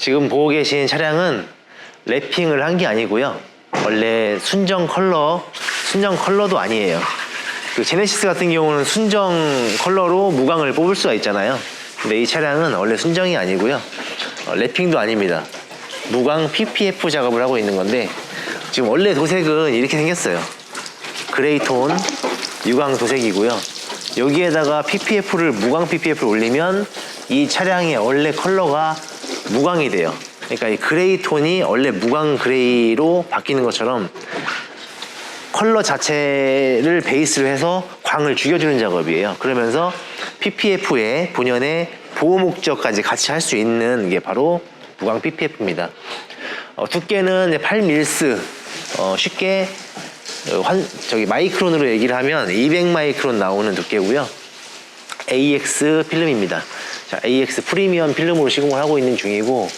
지금 보고 계신 차량은 랩핑을 한 게 아니고요. 원래 순정 컬러도 아니에요. 그 제네시스 같은 경우는 순정 컬러로 무광을 뽑을 수가 있잖아요. 근데 이 차량은 원래 순정이 아니고요. 랩핑도 아닙니다. 무광 PPF 작업을 하고 있는 건데, 지금 원래 도색은 이렇게 생겼어요. 그레이톤 유광 도색이고요. 여기에다가 무광 PPF를 올리면 이 차량의 원래 컬러가 무광이 돼요. 그러니까 이 그레이톤이 원래 무광 그레이로 바뀌는 것처럼 컬러 자체를 베이스로 해서 광을 죽여주는 작업이에요. 그러면서 PPF의 본연의 보호 목적까지 같이 할 수 있는 게 바로 무광 PPF입니다. 두께는 8밀스, 쉽게 마이크론으로 얘기를 하면 200 마이크론 나오는 두께고요. AX 필름입니다. 자, AX 프리미엄 필름으로 시공을 하고 있는 중이고,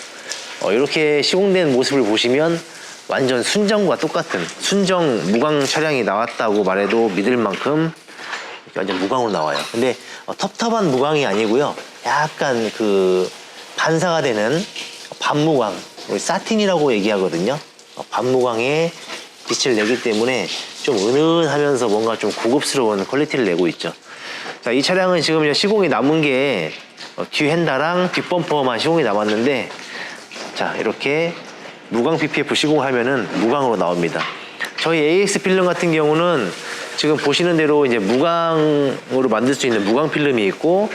이렇게 시공된 모습을 보시면 완전 순정과 똑같은 순정 무광 차량이 나왔다고 말해도 믿을 만큼 완전 무광으로 나와요. 근데 텁텁한 무광이 아니고요. 약간 그 반사가 되는 반무광, 사틴이라고 얘기하거든요. 반무광에 빛을 내기 때문에 좀 은은하면서 뭔가 좀 고급스러운 퀄리티를 내고 있죠. 자, 이 차량은 지금 시공이 남은 게 뒤 핸다랑 뒷범퍼만 시공이 남았는데, 자, 이렇게 무광 PPF 시공하면은 무광으로 나옵니다. 저희 AX 필름 같은 경우는 지금 보시는 대로 이제 무광으로 만들 수 있는 무광 필름이 있고,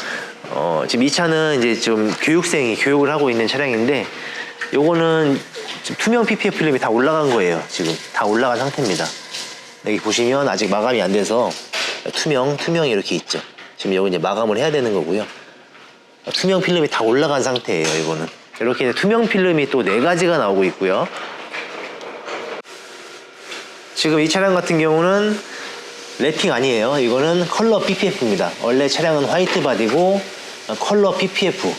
지금 이 차는 이제 좀 교육생이 교육을 하고 있는 차량인데, 요거는 지금 투명 PPF 필름이 다 올라간 거예요. 지금 다 올라간 상태입니다. 여기 보시면 아직 마감이 안 돼서 투명이 이렇게 있죠. 지금 여기 이제 마감을 해야 되는 거고요. 투명 필름이 다 올라간 상태예요. 이거는 이렇게 투명 필름이 또 4가지가 나오고 있고요. 지금 이 차량 같은 경우는 랩핑 아니에요. 이거는 컬러 PPF입니다. 원래 차량은 화이트 바디고 컬러 PPF.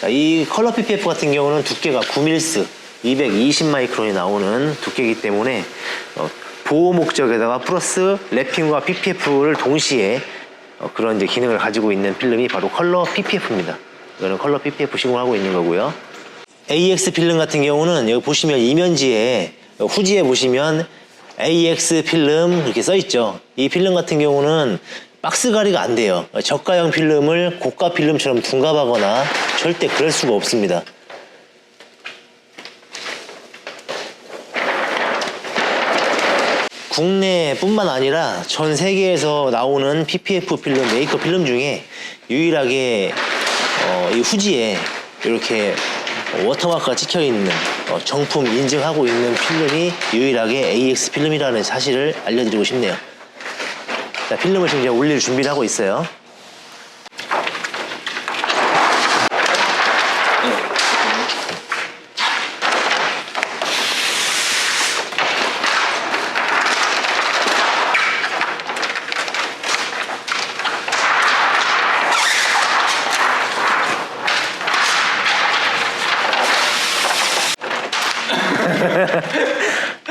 자, 이 컬러 PPF 같은 경우는 두께가 9밀스, 220 마이크론이 나오는 두께이기 때문에 보호 목적에다가 플러스 랩핑과 PPF를 동시에 그런 이제 기능을 가지고 있는 필름이 바로 컬러 PPF입니다. 이거는 컬러 PPF 시공하고 있는 거고요. AX 필름 같은 경우는 여기 보시면 이면지에 후지에 보시면 AX 필름 이렇게 써 있죠. 이 필름 같은 경우는 박스 가리가 안 돼요. 저가형 필름을 고가 필름처럼 둔갑하거나 절대 그럴 수가 없습니다. 국내뿐만 아니라 전 세계에서 나오는 PPF 필름, 메이커 필름 중에 유일하게 이 후지에 이렇게 워터마크가 찍혀있는 정품 인증하고 있는 필름이 유일하게 AX 필름이라는 사실을 알려드리고 싶네요. 자, 필름을 지금 이제 올릴 준비를 하고 있어요.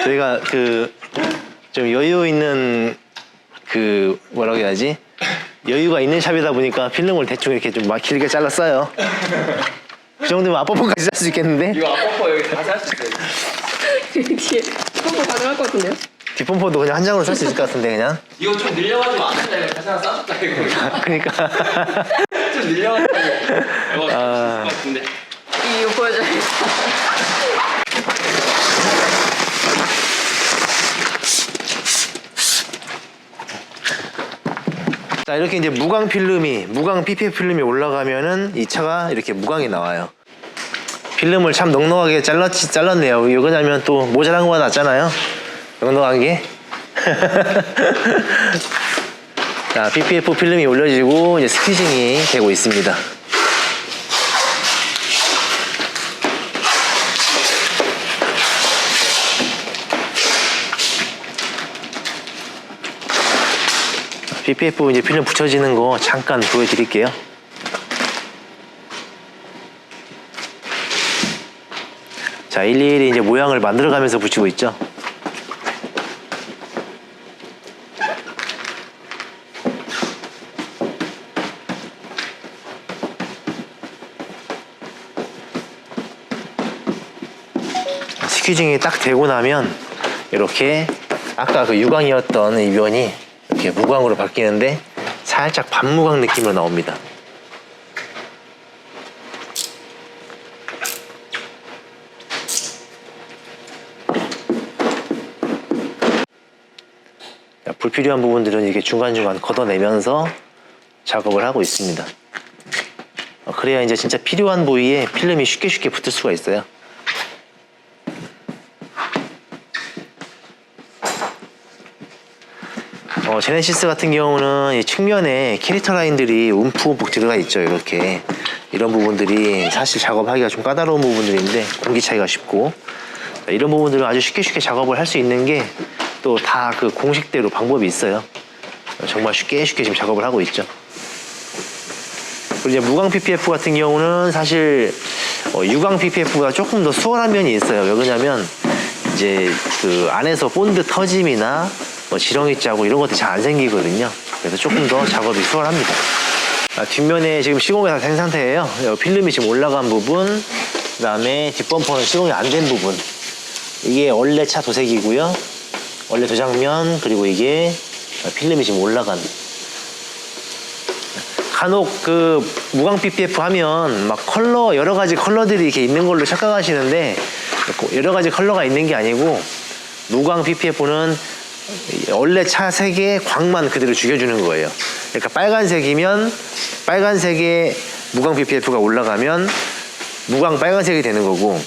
저희가 좀 여유 있는 뭐라고 해야지? 여유가 있는 샵이다 보니까 필름을 대충 이렇게 좀 막 길게 잘랐어요. 그 정도면 앞버퍼까지 살 수 있겠는데? 이거 앞버퍼 여기 다 살 수 있어요. 뒤에 펌프 가능할 것 같은데요? 뒷범퍼도 그냥 한 장으로 살 수 있을 것 같은데 그냥? 이거 좀 늘려가지고 안 된다. 이거 다시 하나 싸줬다 이거. 그러니까 좀 늘려가지고 이거 것 같은데. 이거 보여줘야겠다. 자, 이렇게 이제 무광 PPF 필름이 올라가면은 이 차가 이렇게 무광이 나와요. 필름을 참 넉넉하게 잘랐네요. 왜 그러냐면 또 모자란 거가 낫잖아요. 넉넉한 게. 자, PPF 필름이 올려지고 이제 스티징이 되고 있습니다. PPF 이제 필름 붙여지는 거 잠깐 보여드릴게요. 자, 일일이 이제 모양을 만들어가면서 붙이고 있죠. 디퓨징이 딱 되고 나면 이렇게 아까 그 유광이었던 이 면이 이렇게 무광으로 바뀌는데 살짝 반무광 느낌으로 나옵니다. 불필요한 부분들은 이렇게 중간중간 걷어내면서 작업을 하고 있습니다. 그래야 이제 진짜 필요한 부위에 필름이 쉽게 붙을 수가 있어요. 제네시스 같은 경우는 이 측면에 캐릭터 라인들이 움푹움푹 들어가 있죠. 이렇게 이런 부분들이 사실 작업하기가 좀 까다로운 부분들인데 공기 차이가 쉽고, 이런 부분들을 아주 쉽게 작업을 할 수 있는 게 또 다 그 공식대로 방법이 있어요. 정말 쉽게 지금 작업을 하고 있죠. 그리고 이제 무광 PPF 같은 경우는 사실 유광 PPF보다 조금 더 수월한 면이 있어요. 왜 그러냐면 이제 그 안에서 본드 터짐이나 지렁이 짜고 이런 것도 잘 안 생기거든요. 그래서 조금 더 작업이 수월합니다. 뒷면에 지금 시공이 다 된 상태예요. 필름이 지금 올라간 부분, 그 다음에 뒷범퍼는 시공이 안 된 부분. 이게 원래 차 도색이고요. 원래 도장면, 그리고 이게 필름이 지금 올라간. 간혹 그 무광 PPF 하면 막 컬러, 여러 가지 컬러들이 이렇게 있는 걸로 착각하시는데 여러 가지 컬러가 있는 게 아니고, 무광 PPF는 원래 차 색의 광만 그대로 죽여주는 거예요. 그러니까 빨간색이면 빨간색에 무광 PPF가 올라가면 무광 빨간색이 되는 거고,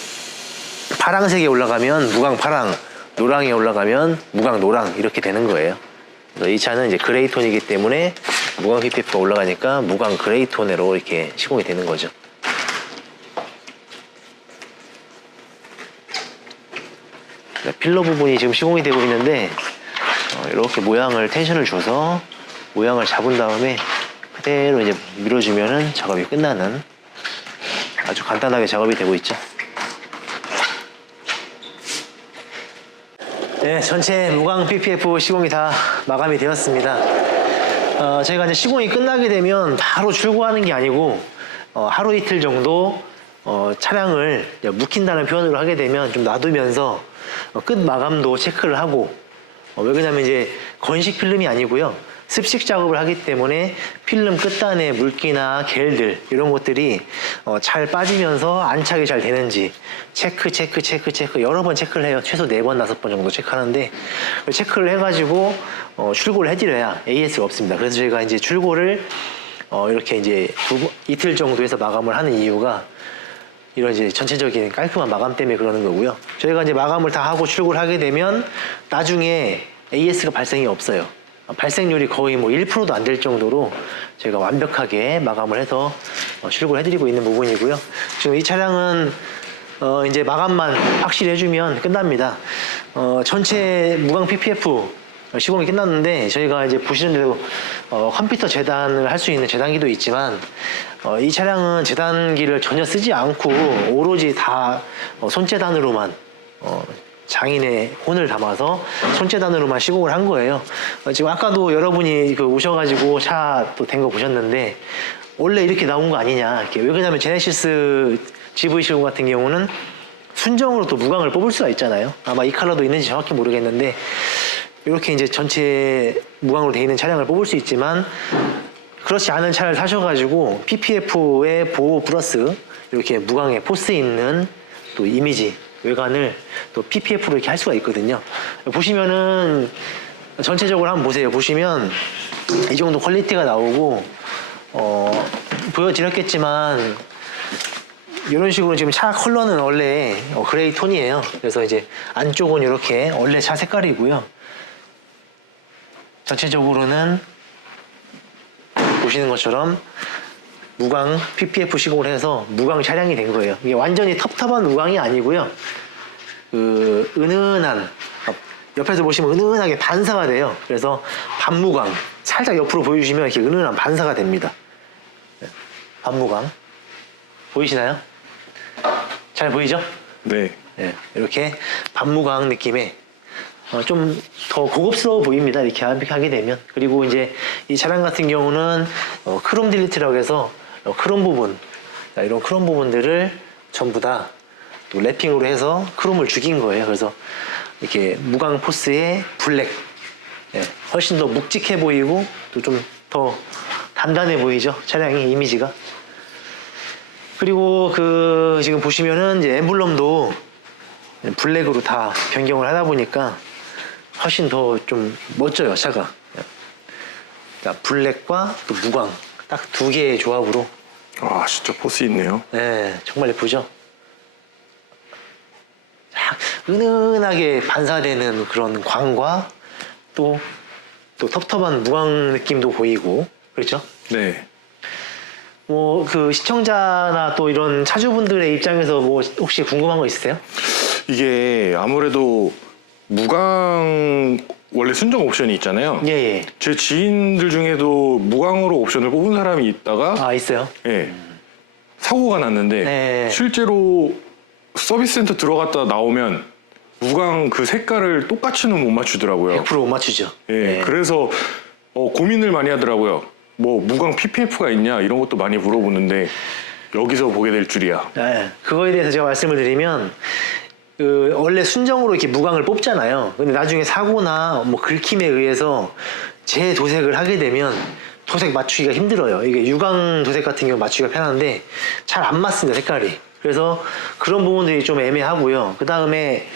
파랑색에 올라가면 무광 파랑, 노랑에 올라가면 무광 노랑, 이렇게 되는 거예요. 그래서 이 차는 이제 그레이 톤이기 때문에 무광 PPF가 올라가니까 무광 그레이 톤으로 이렇게 시공이 되는 거죠. 필러 부분이 지금 시공이 되고 있는데, 이렇게 모양을 텐션을 줘서 모양을 잡은 다음에 그대로 이제 밀어주면은 작업이 끝나는 아주 간단하게 작업이 되고 있죠. 네, 전체 무광 PPF 시공이 다 마감이 되었습니다. 저희가 이제 시공이 끝나게 되면 바로 출고하는 게 아니고 하루 이틀 정도 차량을 묵힌다는 표현으로 하게 되면 좀 놔두면서 끝 마감도 체크를 하고, 왜 그러냐면 이제 건식 필름이 아니고요, 습식 작업을 하기 때문에 필름 끝단에 물기나 겔들 이런 것들이 잘 빠지면서 안착이 잘 되는지 체크 여러 번 체크를 해요. 최소 4번 5번 정도 체크하는데, 체크를 해가지고 출고를 해드려야 AS가 없습니다. 그래서 저희가 이제 출고를 이렇게 이제 이틀 정도 해서 마감을 하는 이유가 이런 이제 전체적인 깔끔한 마감 때문에 그러는 거고요. 저희가 이제 마감을 다 하고 출고를 하게 되면 나중에 AS가 발생이 없어요. 발생률이 거의 뭐 1%도 안 될 정도로 저희가 완벽하게 마감을 해서 출고를 해드리고 있는 부분이고요. 지금 이 차량은 이제 마감만 확실히 해주면 끝납니다. 전체 무광 PPF 시공이 끝났는데, 저희가 이제 보시는 대로 컴퓨터 재단을 할 수 있는 재단기도 있지만, 이 차량은 재단기를 전혀 쓰지 않고 오로지 다 손재단으로만 장인의 혼을 담아서 손재단으로만 시공을 한 거예요. 지금 아까도 여러분이 그 오셔가지고 차 또 된 거 보셨는데, 원래 이렇게 나온 거 아니냐, 이렇게. 왜 그러냐면 제네시스 GV 시공 같은 경우는 순정으로 또 무광을 뽑을 수가 있잖아요. 아마 이 컬러도 있는지 정확히 모르겠는데, 이렇게 이제 전체 무광으로 되어 있는 차량을 뽑을 수 있지만, 그렇지 않은 차를 사셔가지고 PPF의 보호 플러스 이렇게 무광에 포스 있는 또 이미지 외관을 또 PPF로 이렇게 할 수가 있거든요. 보시면은 전체적으로 한번 보세요. 보시면 이 정도 퀄리티가 나오고, 보여드렸겠지만 이런 식으로 지금 차 컬러는 원래 그레이 톤이에요. 그래서 이제 안쪽은 이렇게 원래 차 색깔이고요. 전체적으로는 보시는 것처럼 무광 PPF 시공을 해서 무광 차량이 된 거예요. 이게 완전히 텁텁한 무광이 아니고요, 그 은은한, 옆에서 보시면 은은하게 반사가 돼요. 그래서 반무광, 살짝 옆으로 보여주시면 이렇게 은은한 반사가 됩니다. 반무광 보이시나요? 잘 보이죠? 네. 네, 이렇게 반무광 느낌의 좀 더 고급스러워 보입니다. 이렇게 하게 되면. 그리고 이제 이 차량 같은 경우는 크롬 딜리트라고 해서 크롬 부분, 이런 크롬 부분들을 전부 다 또 랩핑으로 해서 크롬을 죽인 거예요. 그래서 이렇게 무광 포스의 블랙. 예, 훨씬 더 묵직해 보이고 또 좀 더 단단해 보이죠. 차량의 이미지가. 그리고 그 지금 보시면은 이제 엠블럼도 블랙으로 다 변경을 하다 보니까 훨씬 더 좀 멋져요, 차가. 자, 블랙과 또 무광 딱 두 개의 조합으로. 아, 진짜 포스 있네요. 네, 정말 예쁘죠. 자, 은은하게 반사되는 그런 광과 또 텁텁한 무광 느낌도 보이고, 그렇죠? 네. 뭐 그 시청자나 또 이런 차주분들의 입장에서 뭐 혹시 궁금한 거 있으세요? 이게 아무래도 무광 원래 순정 옵션이 있잖아요. 예. 제 지인들 중에도 무광으로 옵션을 뽑은 사람이 있다가 아, 있어요? 예, 사고가 났는데 네. 실제로 서비스 센터 들어갔다 나오면 무광 그 색깔을 똑같이는 못 맞추더라고요. 100%못 맞추죠. 예, 네. 그래서 고민을 많이 하더라고요. 뭐 무광 PPF가 있냐 이런 것도 많이 물어보는데 여기서 보게 될 줄이야. 네, 그거에 대해서 제가 말씀을 드리면 그 원래 순정으로 이렇게 무광을 뽑잖아요. 근데 나중에 사고나 뭐 긁힘에 의해서 재도색을 하게 되면 도색 맞추기가 힘들어요. 이게 유광 도색 같은 경우 맞추기가 편한데 잘 안 맞습니다, 색깔이. 그래서 그런 부분들이 좀 애매하고요. 그 다음에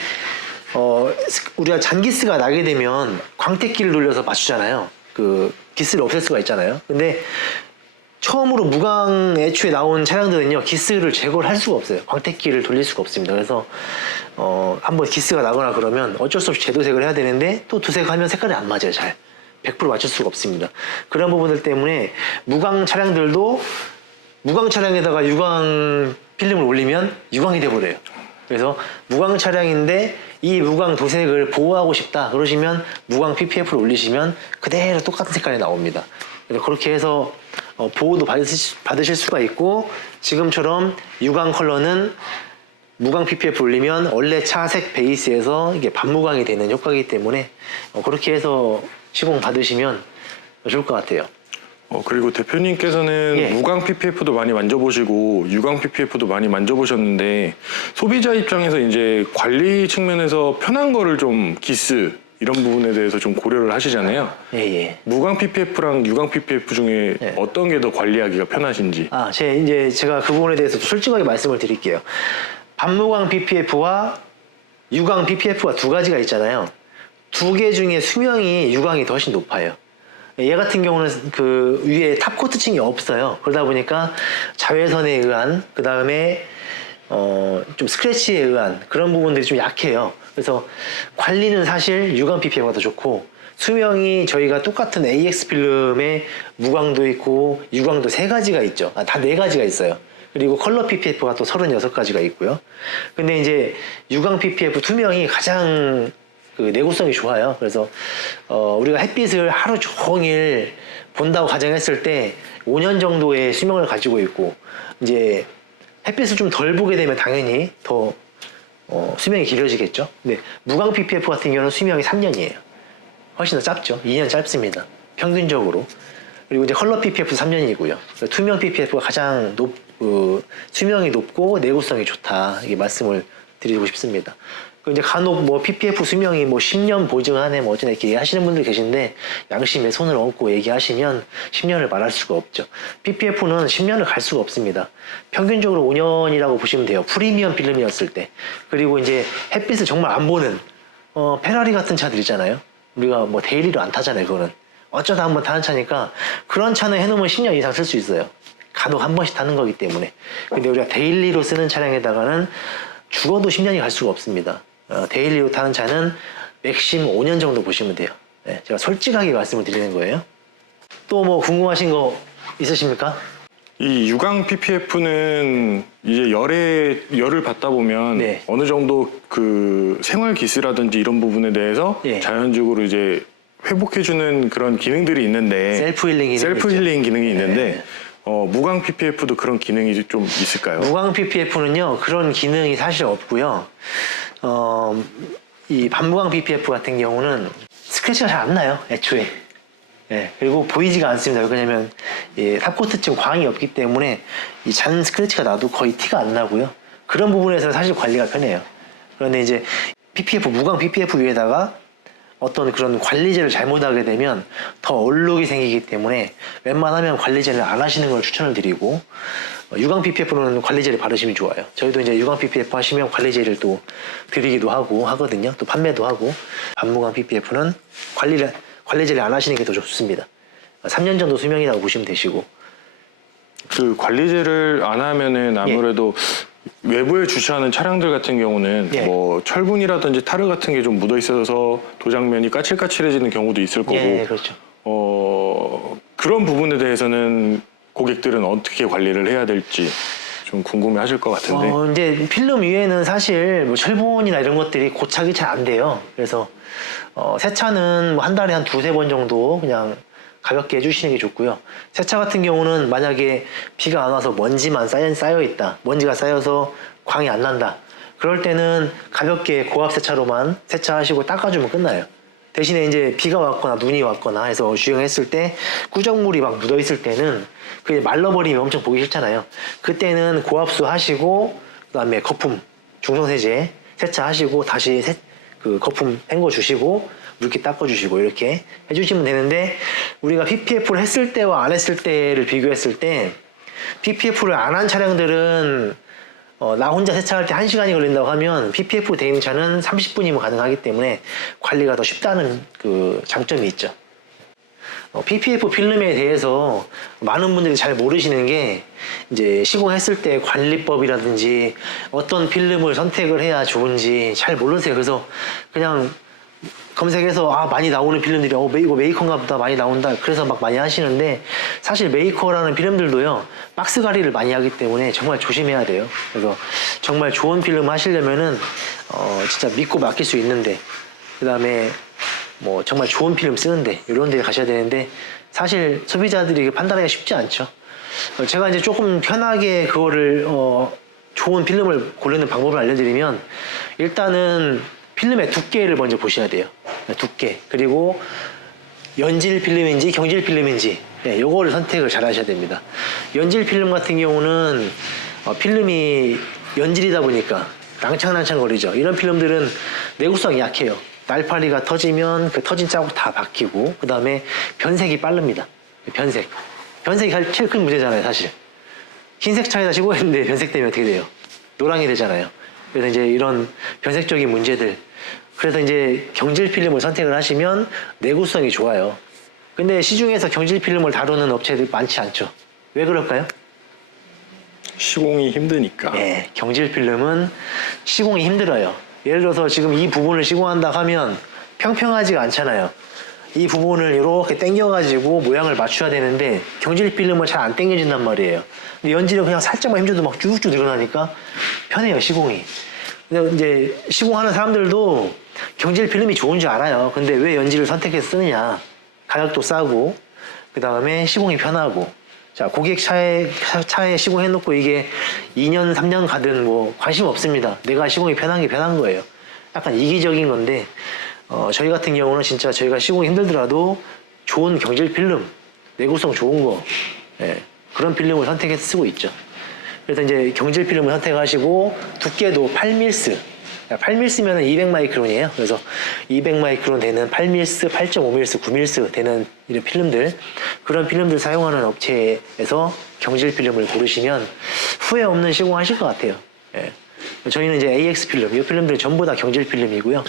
우리가 잔기스가 나게 되면 광택기를 돌려서 맞추잖아요. 그 기스를 없앨 수가 있잖아요. 근데 처음으로 무광 애초에 나온 차량들은요, 기스를 제거를 할 수가 없어요. 광택기를 돌릴 수가 없습니다. 그래서 한번 기스가 나거나 그러면 어쩔 수 없이 재도색을 해야 되는데 또 도색하면 색깔이 안 맞아요. 잘 100% 맞출 수가 없습니다. 그런 부분들 때문에 무광 차량들도 무광 차량에다가 유광 필름을 올리면 유광이 돼버려요. 그래서 무광 차량인데 이 무광 도색을 보호하고 싶다 그러시면 무광 PPF를 올리시면 그대로 똑같은 색깔이 나옵니다. 그래서 그렇게 해서 보호도 받으실 수가 있고, 지금처럼 유광 컬러는 무광 PPF 올리면 원래 차색 베이스에서 이게 반무광이 되는 효과이기 때문에 그렇게 해서 시공 받으시면 좋을 것 같아요. 그리고 대표님께서는 예. 무광 PPF도 많이 만져보시고 유광 PPF도 많이 만져보셨는데 소비자 입장에서 이제 관리 측면에서 편한 거를 좀 기스 이런 부분에 대해서 좀 고려를 하시잖아요. 예. 무광 PPF랑 유광 PPF 중에 예. 어떤 게 더 관리하기가 편하신지. 제가 그 부분에 대해서 솔직하게 말씀을 드릴게요. 반무광 PPF와 유광 PPF가 두 가지가 있잖아요. 두 개 중에 수명이 유광이 더 훨씬 높아요. 얘 같은 경우는 그 위에 탑 코트층이 없어요. 그러다 보니까 자외선에 의한, 그 다음에 좀 스크래치에 의한 그런 부분들이 좀 약해요. 그래서 관리는 사실 유광 PPF가 더 좋고, 수명이 저희가 똑같은 AX 필름에 무광도 있고 유광도 3가지가 있죠. 다 4가지가 있어요. 그리고 컬러 PPF가 또 36가지가 있고요. 근데 이제 유광 PPF 투명이 가장 그 내구성이 좋아요. 그래서 우리가 햇빛을 하루 종일 본다고 가정했을 때 5년 정도의 수명을 가지고 있고, 이제 햇빛을 좀 덜 보게 되면 당연히 더 수명이 길어지겠죠. 근데 무광 PPF 같은 경우는 수명이 3년이에요. 훨씬 더 짧죠. 2년 짧습니다. 평균적으로. 그리고 이제 컬러 PPF 3년이고요. 투명 PPF가 가장 수명이 높고 내구성이 좋다. 이게 말씀을 드리고 싶습니다. 이제 간혹 뭐 PPF 수명이 뭐 10년 보증하네 뭐 어쩌나 이렇게 얘기하시는 분들 계신데, 양심에 손을 얹고 얘기하시면 10년을 말할 수가 없죠. PPF는 10년을 갈 수가 없습니다. 평균적으로 5년이라고 보시면 돼요. 프리미엄 필름이었을 때. 그리고 이제 햇빛을 정말 안 보는 페라리 같은 차들 있잖아요. 우리가 뭐 데일리로 안 타잖아요. 그거는 어쩌다 한번 타는 차니까 그런 차는 해놓으면 10년 이상 쓸 수 있어요. 간혹 한 번씩 타는 거기 때문에. 근데 우리가 데일리로 쓰는 차량에다가는 죽어도 10년이 갈 수가 없습니다. 데일리로 타는 차는 맥시멈 5년 정도 보시면 돼요. 네, 제가 솔직하게 말씀을 드리는 거예요. 또 뭐 궁금하신 거 있으십니까? 이 유광 PPF는 이제 열을 받다 보면 네. 어느 정도 그 생활 기스라든지 이런 부분에 대해서 예. 자연적으로 이제 회복해주는 그런 기능들이 있는데, 셀프 힐링 기능이 셀프 있죠. 힐링 기능이 있는데 네. 무광 PPF도 그런 기능이 좀 있을까요? 무광 PPF는요, 그런 기능이 사실 없고요. 이 반무광 PPF 같은 경우는 스크래치가 잘 안 나요, 애초에. 예, 그리고 보이지가 않습니다. 왜냐면 탑코트층 광이 없기 때문에 이 잔 스크래치가 나도 거의 티가 안 나고요. 그런 부분에서 사실 관리가 편해요. 그런데 이제 PPF, 무광 PPF 위에다가 어떤 그런 관리제를 잘못하게 되면 더 얼룩이 생기기 때문에 웬만하면 관리제를 안 하시는 걸 추천을 드리고, 유광 PPF는 관리제를 바르시면 좋아요. 저희도 이제 유광 PPF 하시면 관리제를 또 드리기도 하고 하거든요. 또 판매도 하고. 반무광 PPF는 관리제를 안 하시는 게 더 좋습니다. 3년 정도 수명이라고 보시면 되시고. 그 관리제를 안 하면은 아무래도 외부에 주차하는 차량들 같은 경우는 예. 뭐 철분이라든지 타르 같은 게 좀 묻어 있어서 도장면이 까칠까칠해지는 경우도 있을 거고 예, 그렇죠. 그런 부분에 대해서는 고객들은 어떻게 관리를 해야 될지 좀 궁금해 하실 것 같은데. 이제 필름 위에는 사실 뭐 철분이나 이런 것들이 고착이 잘 안 돼요. 그래서 세차는 뭐 한 달에 한 두세 번 정도 그냥 가볍게 해주시는 게 좋고요. 세차 같은 경우는 만약에 비가 안 와서 먼지만 쌓여 있다. 먼지가 쌓여서 광이 안 난다. 그럴 때는 가볍게 고압 세차로만 세차하시고 닦아주면 끝나요. 대신에 이제 비가 왔거나 눈이 왔거나 해서 주행했을 때 꾸정물이 막 묻어 있을 때는 그게 말라버리면 엄청 보기 싫잖아요. 그때는 고압수 하시고 그다음에 거품 중성세제 세차하시고 다시 그 거품 헹궈 주시고 물기 닦아주시고 이렇게 해주시면 되는데, 우리가 PPF를 했을 때와 안 했을 때를 비교했을 때 PPF를 안 한 차량들은 나 혼자 세차할 때 1시간이 걸린다고 하면 PPF 돼 있는 차는 30분이면 가능하기 때문에 관리가 더 쉽다는 그 장점이 있죠. PPF 필름에 대해서 많은 분들이 잘 모르시는 게, 이제 시공했을 때 관리법이라든지 어떤 필름을 선택을 해야 좋은지 잘 모르세요. 그래서 그냥 검색해서 많이 나오는 필름들이 이거 메이커인가 보다 많이 나온다 그래서 막 많이 하시는데, 사실 메이커라는 필름들도요 박스 가리를 많이 하기 때문에 정말 조심해야 돼요. 그래서 정말 좋은 필름 하시려면은 진짜 믿고 맡길 수 있는데, 그 다음에 뭐 정말 좋은 필름 쓰는데 이런 데 가셔야 되는데, 사실 소비자들이 판단하기가 쉽지 않죠. 제가 이제 조금 편하게 그거를 좋은 필름을 고르는 방법을 알려드리면, 일단은 필름의 두께를 먼저 보셔야 돼요. 두께. 그리고 연질 필름인지 경질 필름인지 요거를 선택을 잘 하셔야 됩니다. 연질 필름 같은 경우는 필름이 연질이다 보니까 낭창낭창 거리죠. 이런 필름들은 내구성이 약해요. 날파리가 터지면 그 터진 자국 다 박히고, 그 다음에 변색이 빠릅니다. 변색이 제일 큰 문제잖아요, 사실. 흰색 차에다 시공했는데 변색되면 어떻게 돼요? 노랑이 되잖아요. 그래서 이제 이런 변색적인 문제들. 그래서 이제 경질 필름을 선택을 하시면 내구성이 좋아요. 근데 시중에서 경질 필름을 다루는 업체들이 많지 않죠. 왜 그럴까요? 시공이 힘드니까. 네, 경질 필름은 시공이 힘들어요. 예를 들어서 지금 이 부분을 시공한다 하면 평평하지가 않잖아요. 이 부분을 이렇게 당겨가지고 모양을 맞춰야 되는데 경질 필름은 잘 안 당겨진단 말이에요. 근데 연질은 그냥 살짝만 힘줘도 막 쭉쭉 늘어나니까 편해요, 시공이. 근데 이제 시공하는 사람들도 경질 필름이 좋은 줄 알아요. 근데 왜 연질을 선택해서 쓰느냐? 가격도 싸고, 그 다음에 시공이 편하고. 자, 고객 차에 시공해놓고 이게 2년, 3년 가든 뭐 관심 없습니다. 내가 시공이 편한 게 편한 거예요. 약간 이기적인 건데, 저희 같은 경우는 진짜 저희가 시공이 힘들더라도 좋은 경질 필름, 내구성 좋은 거, 그런 필름을 선택해서 쓰고 있죠. 그래서 이제 경질 필름을 선택하시고, 두께도 8밀스. 8밀스면 200마이크론이에요. 그래서 200마이크론 되는 8밀스, 8.5밀스, 9밀스 되는 이런 필름들, 그런 필름들 사용하는 업체에서 경질 필름을 고르시면 후회 없는 시공하실 것 같아요. 저희는 이제 AX 필름, 이 필름들은 전부 다 경질 필름이고요.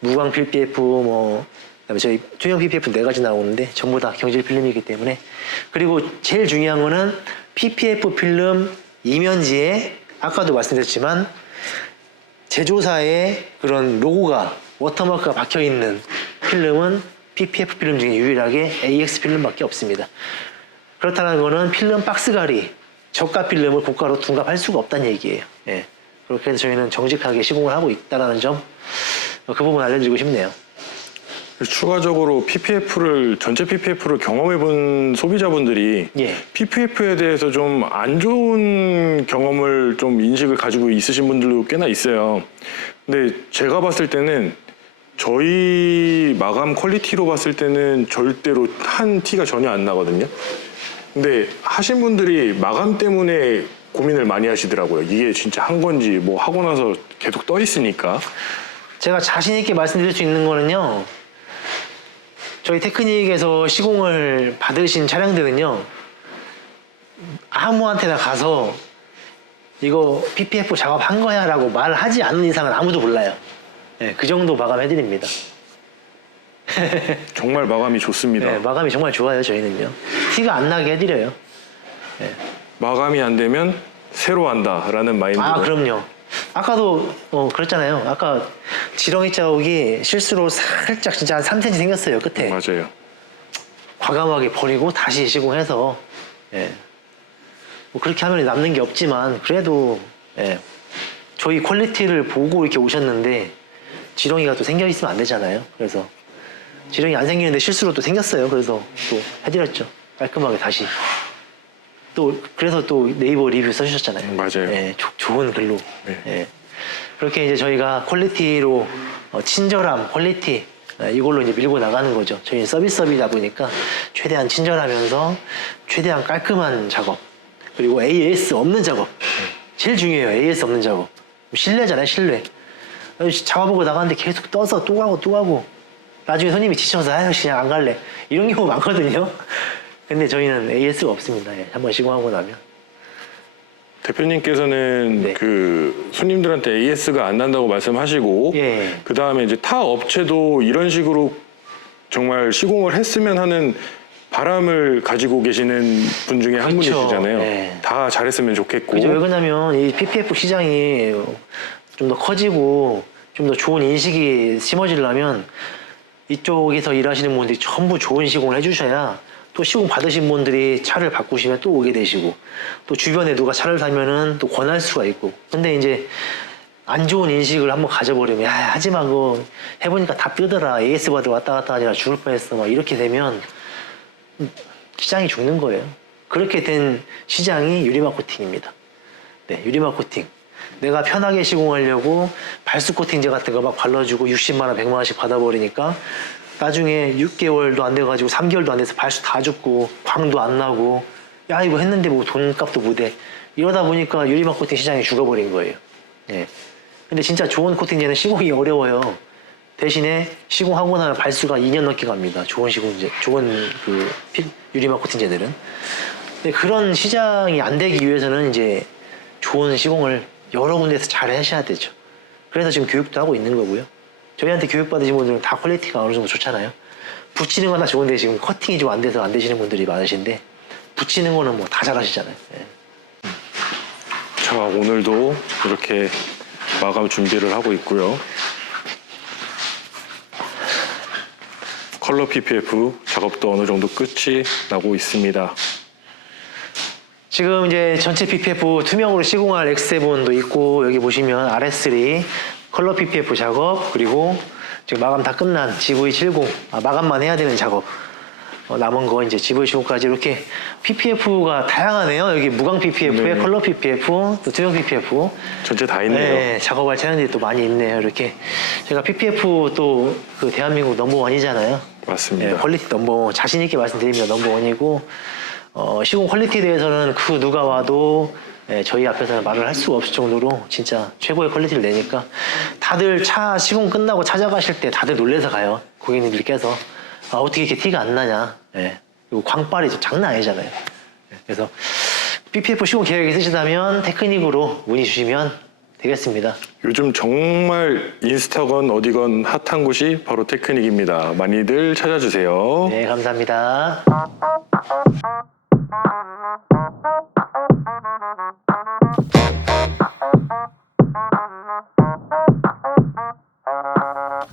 무광 PPF, 그다음에 저희 투명 PPF 4가지 나오는데 전부 다 경질 필름이기 때문에. 그리고 제일 중요한 거는 PPF 필름 이면지에 아까도 말씀드렸지만 제조사의 그런 로고가, 워터마크가 박혀있는 필름은 PPF 필름 중에 유일하게 AX 필름밖에 없습니다. 그렇다는 거는 필름 박스가리, 저가 필름을 고가로 둔갑할 수가 없다는 얘기예요. 그렇게 해서 저희는 정직하게 시공을 하고 있다는 점, 그 부분 알려드리고 싶네요. 추가적으로 전체 PPF를 경험해본 소비자분들이 PPF에 대해서 좀 안 좋은 경험을 좀 인식을 가지고 있으신 분들도 꽤나 있어요. 근데 제가 봤을 때는 저희 마감 퀄리티로 봤을 때는 절대로 한 티가 전혀 안 나거든요. 근데 하신 분들이 마감 때문에 고민을 많이 하시더라고요. 이게 진짜 한 건지 뭐 하고 나서 계속 떠 있으니까. 제가 자신 있게 말씀드릴 수 있는 거는요. 저희 테크닉에서 시공을 받으신 차량들은요. 아무한테나 가서 이거 PPF 작업한 거야 라고 말하지 않는 이상은 아무도 몰라요. 네, 그 정도 마감해드립니다. 정말 마감이 좋습니다. 네, 마감이 정말 좋아요. 저희는요. 티가 안 나게 해드려요. 네. 마감이 안 되면 새로 한다라는 마인드로. 아, 그럼요. 아까도 그랬잖아요. 아까 지렁이 자국이 실수로 살짝 진짜 한 3cm 생겼어요. 끝에. 맞아요. 과감하게 버리고 다시 시공해서 예. 뭐 그렇게 하면 남는 게 없지만 그래도 예. 저희 퀄리티를 보고 이렇게 오셨는데 지렁이가 또 생겨 있으면 안 되잖아요. 그래서 지렁이 안 생기는데 실수로 또 생겼어요. 그래서 또 해드렸죠. 깔끔하게 다시. 또 그래서 또 네이버 리뷰 써주셨잖아요. 맞아요. 예, 좋은 글로. 네. 예. 그렇게 이제 저희가 퀄리티로 친절함, 퀄리티 이걸로 이제 밀고 나가는 거죠. 저희는 서비스업이다 보니까 최대한 친절하면서 최대한 깔끔한 작업 그리고 AS 없는 작업 제일 중요해요. AS 없는 작업 신뢰잖아요. 신뢰. 작업하고 나가는데 계속 떠서 또 가고 나중에 손님이 지쳐서 아유 그냥 안 갈래 이런 경우 많거든요. 근데 저희는 AS가 없습니다. 예, 한번 시공하고 나면. 대표님께서는 네. 그 손님들한테 AS가 안 난다고 말씀하시고 예. 그 다음에 이제 타 업체도 이런 식으로 정말 시공을 했으면 하는 바람을 가지고 계시는 분 중에 한 그렇죠. 분이시잖아요. 네. 다 잘했으면 좋겠고. 그죠. 왜 그러냐면 이 PPF 시장이 좀 더 커지고 좀 더 좋은 인식이 심어지려면 이쪽에서 일하시는 분들이 전부 좋은 시공을 해주셔야 또 시공 받으신 분들이 차를 바꾸시면 또 오게 되시고 또 주변에 누가 차를 사면은 또 권할 수가 있고 근데 이제 안 좋은 인식을 한번 가져버리면 야 하지마 그거 해보니까 다 뜨더라 AS 받으러 왔다 갔다 하니까 죽을 뻔했어 막 이렇게 되면 시장이 죽는 거예요. 그렇게 된 시장이 유리막 코팅입니다. 네, 유리막 코팅. 내가 편하게 시공하려고 발수 코팅제 같은 거 막 발라주고 60만 원, 100만 원씩 받아버리니까 나중에 6개월도 안 돼가지고 3개월도 안 돼서 발수 다 죽고 광도 안 나고 야 이거 했는데 뭐 돈값도 못해 이러다 보니까 유리막 코팅 시장이 죽어버린 거예요. 예. 근데 진짜 좋은 코팅제는 시공이 어려워요. 대신에 시공하고 나면 발수가 2년 넘게 갑니다. 좋은 시공제, 좋은 그 유리막 코팅제들은. 근데 그런 시장이 안 되기 위해서는 이제 좋은 시공을 여러 군데에서 잘 하셔야 되죠. 그래서 지금 교육도 하고 있는 거고요. 저희한테 교육받으신 분들은 다 퀄리티가 어느 정도 좋잖아요. 붙이는 건 다 좋은데 지금 커팅이 좀 안 돼서 안 되시는 분들이 많으신데 붙이는 거는 뭐 다 잘하시잖아요. 예. 자, 오늘도 이렇게 마감 준비를 하고 있고요. 컬러 PPF 작업도 어느 정도 끝이 나고 있습니다. 지금 이제 전체 PPF 투명으로 시공할 X7도 있고 여기 보시면 RS3 컬러 PPF 작업 그리고 지금 마감 다 끝난 GV70 마감만 해야 되는 작업 남은 거 이제 GV70까지 이렇게 PPF가 다양하네요. 여기 무광 PPF에 네. 컬러 PPF 또 투명 PPF 전체 다 있네요. 네, 작업할 차량들이 또 많이 있네요. 이렇게 제가 PPF 또 그 대한민국 넘버원이잖아요. 맞습니다. 네, 퀄리티 넘버원 자신 있게 말씀드립니다. 넘버원이고 시공 퀄리티에 대해서는 그 누가 와도 저희 앞에서는 말을 할 수가 없을 정도로 진짜 최고의 퀄리티를 내니까 다들 차 시공 끝나고 찾아가실 때 다들 놀래서 가요. 고객님들께서 어떻게 이렇게 티가 안 나냐. 그리고 광빨이 장난 아니잖아요. 그래서 PPF 시공 계획 있으시다면 테크닉으로 문의 주시면 되겠습니다. 요즘 정말 인스타건 어디건 핫한 곳이 바로 테크닉입니다. 많이들 찾아주세요. 네, 감사합니다.